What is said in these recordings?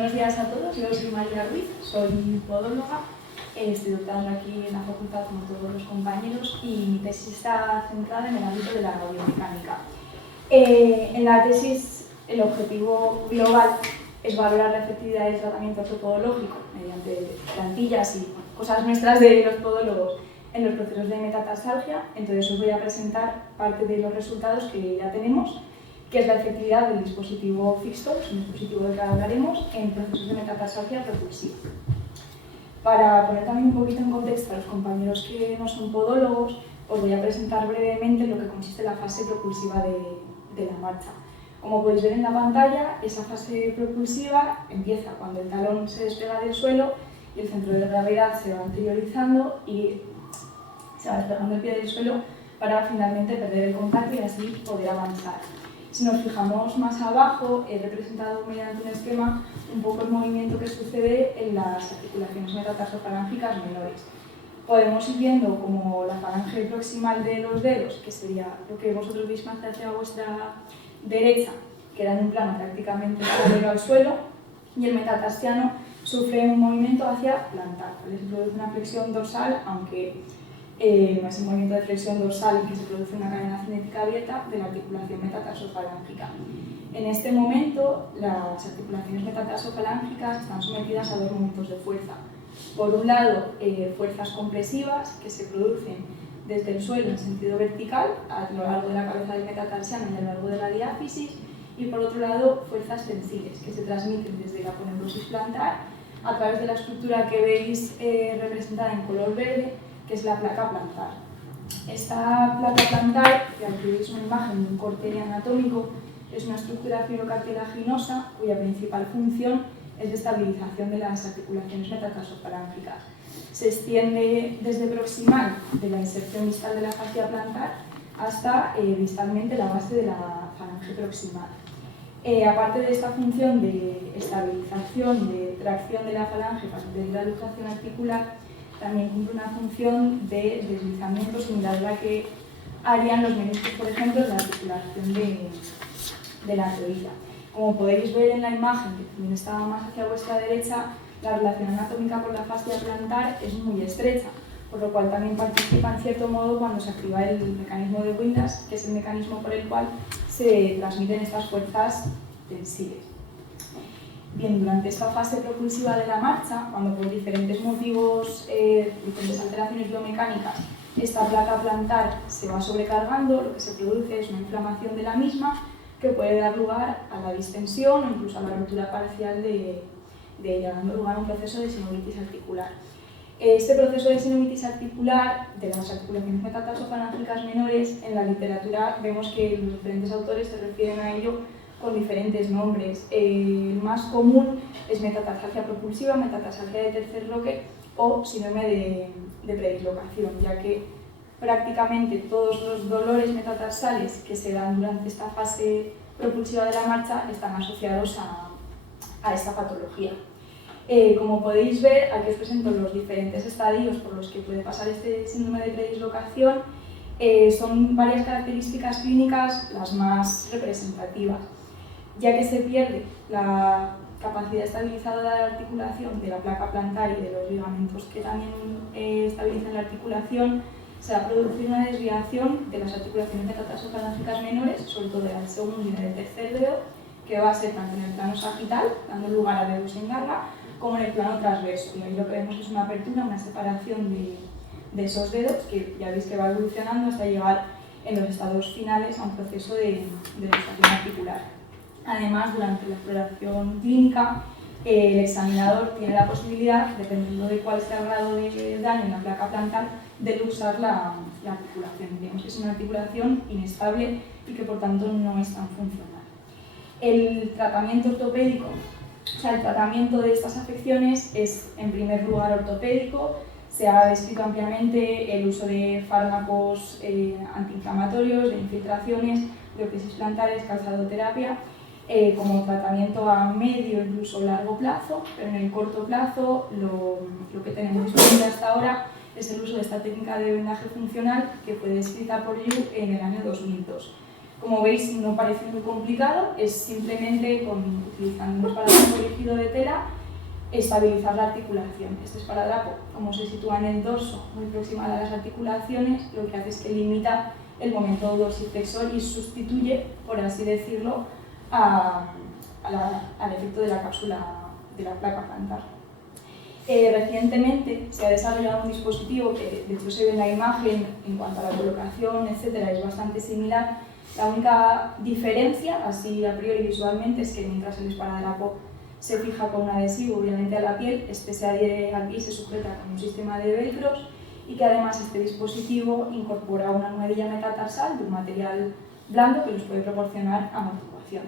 Buenos días a todos, yo soy María Ruiz, soy podóloga, estoy doctorando aquí en la facultad como todos los compañeros y mi tesis está centrada en el ámbito de la radiomecánica. En la tesis el objetivo global es valorar la efectividad del tratamiento ortopodológico mediante plantillas y cosas nuestras de los podólogos en los procesos de metatarsalgia. Entonces os voy a presentar parte de los resultados que ya tenemos, que es la efectividad del dispositivo Fixed-Torque, un dispositivo del que hablaremos, en procesos de metatarsalgia propulsiva. Para poner también un poquito en contexto a los compañeros que no son podólogos, os voy a presentar brevemente lo que consiste la fase propulsiva de la marcha. Como podéis ver en la pantalla, esa fase propulsiva empieza cuando el talón se despega del suelo y el centro de gravedad se va anteriorizando y se va despegando el pie del suelo para finalmente perder el contacto y así poder avanzar. Si nos fijamos más abajo, he representado mediante un esquema un poco el movimiento que sucede en las articulaciones metatarsofalángicas menores. Podemos ir viendo como la falange proximal de los dedos, que sería lo que vosotros veis más hacia vuestra derecha, que era en un plano prácticamente paralelo al suelo, y el metatarsiano sufre un movimiento hacia plantar. Se produce una flexión dorsal, aunque no es el movimiento de flexión dorsal en que se produce una cadena cinética abierta de la articulación metatarsofalágica. En este momento, las articulaciones metatarsofalángicas están sometidas a dos momentos de fuerza. Por un lado, fuerzas compresivas que se producen desde el suelo en sentido vertical a lo largo de la cabeza del metatarsiano y a lo largo de la diáfisis, y por otro lado, fuerzas tensiles que se transmiten desde la aponeurosis plantar a través de la estructura que veis representada en color verde, que es la placa plantar. Esta placa plantar, que aquí veis una imagen de un corte anatómico, es una estructura fibrocartilaginosa cuya principal función es de estabilización de las articulaciones metatarsofalángicas. Se extiende desde proximal de la inserción distal de la fascia plantar hasta distalmente la base de la falange proximal. Aparte de esta función de estabilización, de tracción de la falange para impedir la luxación articular, también cumple una función de deslizamiento similar a la que harían los meniscos, por ejemplo, en la articulación de la rodilla. Como podéis ver en la imagen, que también está más hacia vuestra derecha, la relación anatómica con la fascia plantar es muy estrecha, por lo cual también participa en cierto modo cuando se activa el mecanismo de Windass, que es el mecanismo por el cual se transmiten estas fuerzas tensiles. Bien, durante esta fase propulsiva de la marcha, cuando por diferentes motivos, diferentes alteraciones biomecánicas, esta placa plantar se va sobrecargando, lo que se produce es una inflamación de la misma que puede dar lugar a la distensión o incluso a la ruptura parcial de ella, dando lugar a un proceso de sinusitis articular. Este proceso de sinusitis articular de las articulaciones metatarsofalángicas menores, en la literatura vemos que los diferentes autores se refieren a ello con diferentes nombres. El más común es metatarsalgia propulsiva, metatarsalgia de tercer roque o síndrome de predislocación, ya que prácticamente todos los dolores metatarsales que se dan durante esta fase propulsiva de la marcha están asociados a esta patología. Como podéis ver, aquí os presento los diferentes estadios por los que puede pasar este síndrome de predislocación. Son varias características clínicas las más representativas, ya que se pierde la capacidad estabilizadora de la articulación de la placa plantar y de los ligamentos que también estabilizan la articulación. Se va a producir una desviación de las articulaciones metatarsofalángicas menores, sobre todo del segundo y del tercer dedo, que va a ser tanto en el plano sagital, dando lugar a dedos en garra, como en el plano transverso. Y ahí lo que vemos es una apertura, una separación de esos dedos, que ya veis que va evolucionando hasta llegar en los estados finales a un proceso de luxación articular. Además, durante la exploración clínica, el examinador tiene la posibilidad, dependiendo de cuál sea el grado de daño en la placa plantar, de luxar la articulación. Digamos que es una articulación inestable y que por tanto no es tan funcional. El tratamiento ortopédico, o sea, el tratamiento de estas afecciones es en primer lugar ortopédico. Se ha descrito ampliamente el uso de fármacos antiinflamatorios, de infiltraciones, de ortesis plantares, calzadoterapia, como tratamiento a medio, incluso largo plazo, pero en el corto plazo lo que tenemos disponible hasta ahora es el uso de esta técnica de vendaje funcional que fue descrita por Yu en el año 2002. Como veis, no parece muy complicado, es simplemente utilizando un esparadrapo rígido de tela estabilizar la articulación. Este esparadrapo, como se sitúa en el dorso, muy próximo a las articulaciones, lo que hace es que limita el momento dorsiflexor y sustituye, por así decirlo, al efecto de la cápsula de la placa plantar. Recientemente se ha desarrollado un dispositivo que, de hecho, se ve en la imagen en cuanto a la colocación, etcétera, es bastante similar. La única diferencia, así a priori visualmente, es que mientras el esparadrapo se fija con un adhesivo, obviamente, a la piel, este se adhiere al pie y se sujeta con un sistema de velcros, y que además este dispositivo incorpora una almohadilla metatarsal de un material blando que nos puede proporcionar amortiguación.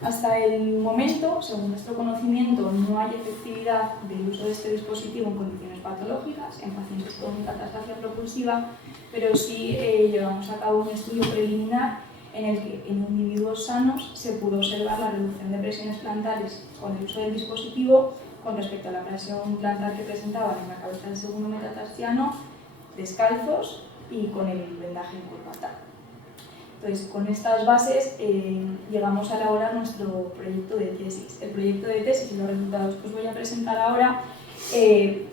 Hasta el momento, según nuestro conocimiento, no hay efectividad del uso de este dispositivo en condiciones patológicas, en pacientes con metatarsalia propulsiva, pero sí llevamos a cabo un estudio preliminar en el que en individuos sanos se pudo observar la reducción de presiones plantares con el uso del dispositivo con respecto a la presión plantar que presentaban en la cabeza del segundo metatarsiano, descalzos y con el vendaje encorbatado. Entonces, con estas bases llegamos a elaborar nuestro proyecto de tesis. El proyecto de tesis y los resultados que os voy a presentar ahora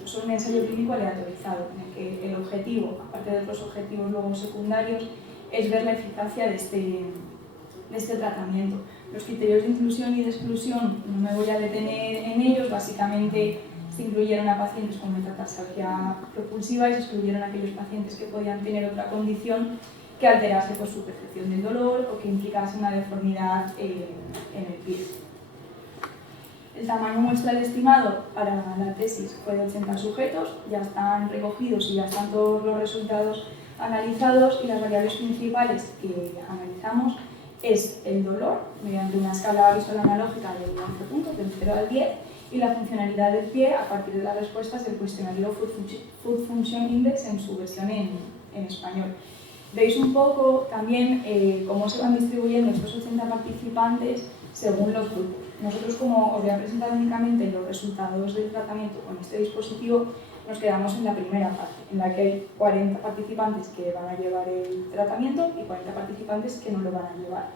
son un ensayo clínico aleatorizado, en el que el objetivo, aparte de otros objetivos luego secundarios, es ver la eficacia de este tratamiento. Los criterios de inclusión y de exclusión no me voy a detener en ellos, básicamente se incluyeron a pacientes con metatarsalgia propulsiva y se excluyeron a aquellos pacientes que podían tener otra condición que alterase por su percepción del dolor o que implicase una deformidad en el pie. El tamaño muestral estimado para la tesis fue de 80 sujetos, ya están recogidos y ya están todos los resultados analizados, y las variables principales que analizamos es el dolor, mediante una escala visual analógica de 11 puntos, del 0 al 10, y la funcionalidad del pie a partir de las respuestas del cuestionario Foot Function Index en su versión en español. Veis un poco también cómo se van distribuyendo estos 80 participantes según los grupos. Nosotros, como os voy a presentar únicamente los resultados del tratamiento con este dispositivo, nos quedamos en la primera parte, en la que hay 40 participantes que van a llevar el tratamiento y 40 participantes que no lo van a llevar.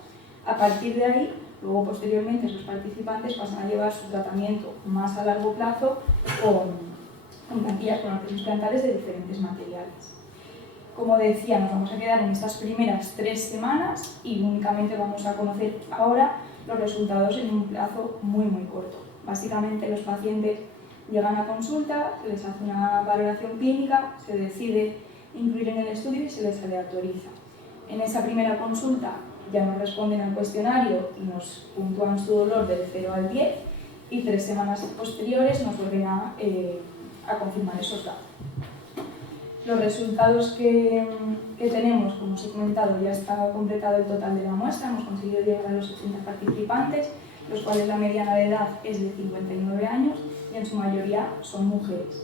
A partir de ahí, luego posteriormente, esos participantes pasan a llevar su tratamiento más a largo plazo con plantillas con órtesis plantares de diferentes materiales. Como decía, nos vamos a quedar en estas primeras 3 semanas y únicamente vamos a conocer ahora los resultados en un plazo muy corto. Básicamente, los pacientes llegan a consulta, se les hace una valoración clínica, se decide incluir en el estudio y se les aleatoriza. En esa primera consulta ya nos responden al cuestionario y nos puntúan su dolor del 0 al 10, y 3 semanas posteriores nos vuelven a confirmar esos datos. Los resultados que tenemos, como os he comentado, ya está completado el total de la muestra, hemos conseguido llegar a los 80 participantes, los cuales la mediana de edad es de 59 años y en su mayoría son mujeres.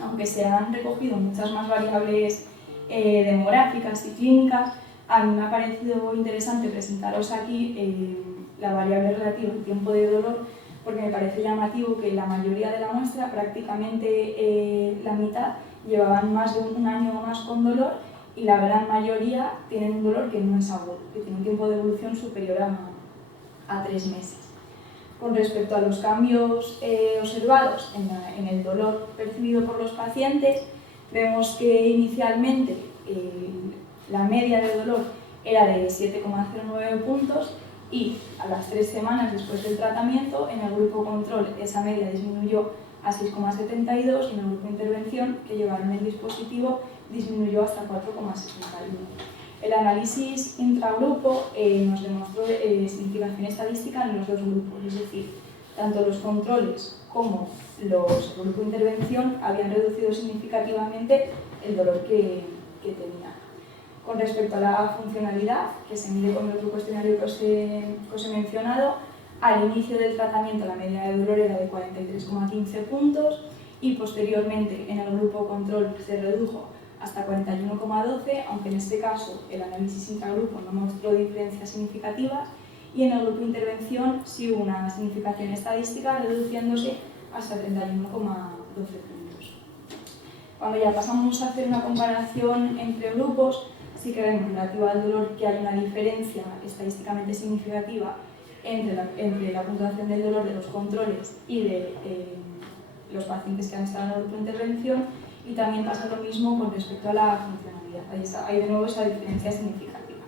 Aunque se han recogido muchas más variables demográficas y clínicas, a mí me ha parecido interesante presentaros aquí la variable relativa al tiempo de dolor, porque me parece llamativo que la mayoría de la muestra, prácticamente la mitad, llevaban más de un año o más con dolor, y la gran mayoría tienen un dolor que no es agudo, que tiene un tiempo de evolución superior a 3 meses. Con respecto a los cambios observados en el dolor percibido por los pacientes, vemos que inicialmente la media de dolor era de 7,09 puntos, y a las 3 semanas después del tratamiento, en el grupo control esa media disminuyó a 6,72 y en el grupo de intervención, que llevaron el dispositivo, disminuyó hasta 4,61. El análisis intragrupo nos demostró significación estadística en los dos grupos, es decir, tanto los controles como los grupos de intervención habían reducido significativamente el dolor que tenían. Con respecto a la funcionalidad, que se mide con el otro cuestionario que os he mencionado, al inicio del tratamiento la media de dolor era de 43,15 puntos y posteriormente en el grupo control se redujo hasta 41,12, aunque en este caso el análisis intragrupo no mostró diferencias significativas, y en el grupo de intervención sí hubo una significación estadística reduciéndose hasta 31,12 puntos. Cuando ya pasamos a hacer una comparación entre grupos, sí que vemos relativa al dolor que hay una diferencia estadísticamente significativa entre la puntuación del dolor de los controles y de los pacientes que han estado en la autointervención, y también pasa lo mismo con respecto a la funcionalidad. Hay de nuevo esa diferencia significativa.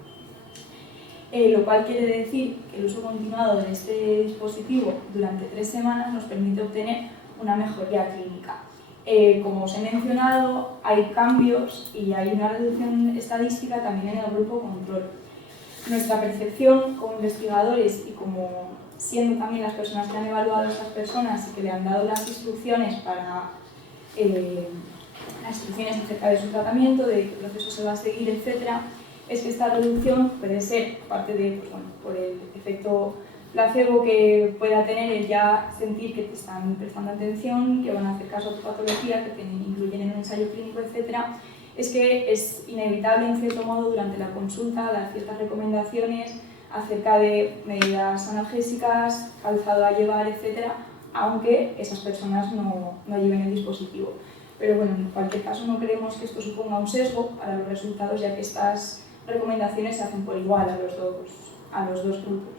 Lo cual quiere decir que el uso continuado de este dispositivo durante 3 semanas nos permite obtener una mejoría clínica. Como os he mencionado, hay cambios y hay una reducción estadística también en el grupo control. Nuestra percepción como investigadores y como siendo también las personas que han evaluado a estas personas y que le han dado las instrucciones para las instrucciones acerca de su tratamiento, de qué proceso se va a seguir, etc., es que esta reducción puede ser, aparte de pues bueno, por el efecto placebo que pueda tener el ya sentir que te están prestando atención, que van a hacer caso a tu patología, que te incluyen en un ensayo clínico, etc., es que es inevitable en cierto modo durante la consulta dar ciertas recomendaciones acerca de medidas analgésicas, calzado a llevar, etc., aunque esas personas no lleven el dispositivo. Pero bueno, en cualquier caso no creemos que esto suponga un sesgo para los resultados, ya que estas recomendaciones se hacen por igual a los dos grupos.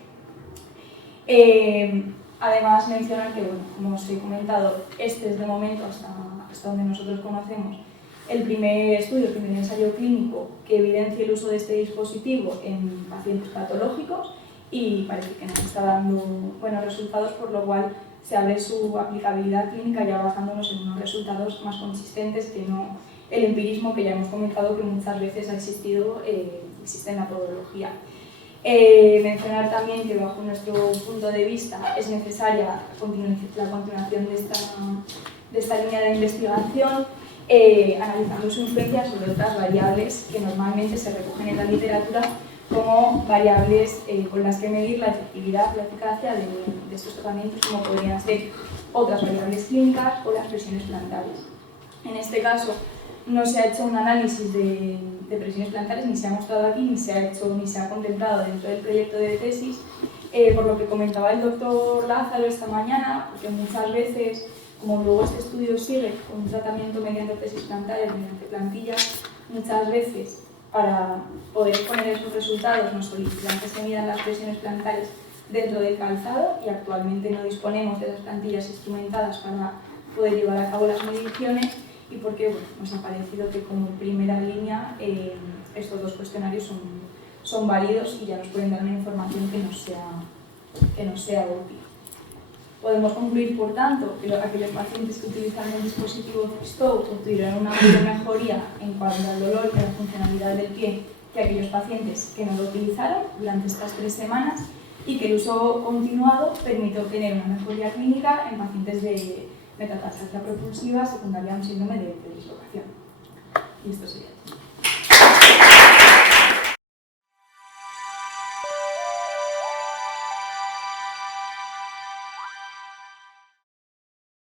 Además, mencionar que, bueno, como os he comentado, este es de momento, hasta donde nosotros conocemos, el primer estudio, el primer ensayo clínico que evidencia el uso de este dispositivo en pacientes patológicos, y parece que nos está dando buenos resultados, por lo cual se abre su aplicabilidad clínica ya basándonos en unos resultados más consistentes que no el empirismo que ya hemos comentado que muchas veces ha existido, existe en la podología. Mencionar también que bajo nuestro punto de vista es necesaria la continuación de esta línea de investigación, analizando su influencia sobre otras variables que normalmente se recogen en la literatura como variables con las que medir la efectividad, la eficacia de estos tratamientos, como podrían ser otras variables clínicas o las presiones plantares. En este caso, no se ha hecho un análisis de presiones plantares, ni se ha mostrado aquí, ni se ha contemplado dentro del proyecto de tesis, por lo que comentaba el doctor Lázaro esta mañana, porque muchas veces, como luego este estudio sigue con un tratamiento mediante tesis plantares, mediante plantillas, muchas veces para poder poner esos resultados nos solicitan que se midan las presiones plantares dentro del calzado, y actualmente no disponemos de esas plantillas instrumentadas para poder llevar a cabo las mediciones, y porque bueno, nos ha parecido que como primera línea estos dos cuestionarios son válidos y ya nos pueden dar una información que nos sea útil. Podemos concluir, por tanto, que aquellos pacientes que utilizaron el dispositivo Stow obtuvieron una mayor mejoría en cuanto al dolor y a la funcionalidad del pie que aquellos pacientes que no lo utilizaron durante estas 3 semanas, y que el uso continuado permite obtener una mejoría clínica en pacientes de metatarsalgia propulsiva secundaria a un síndrome de dislocación. Y esto sería todo.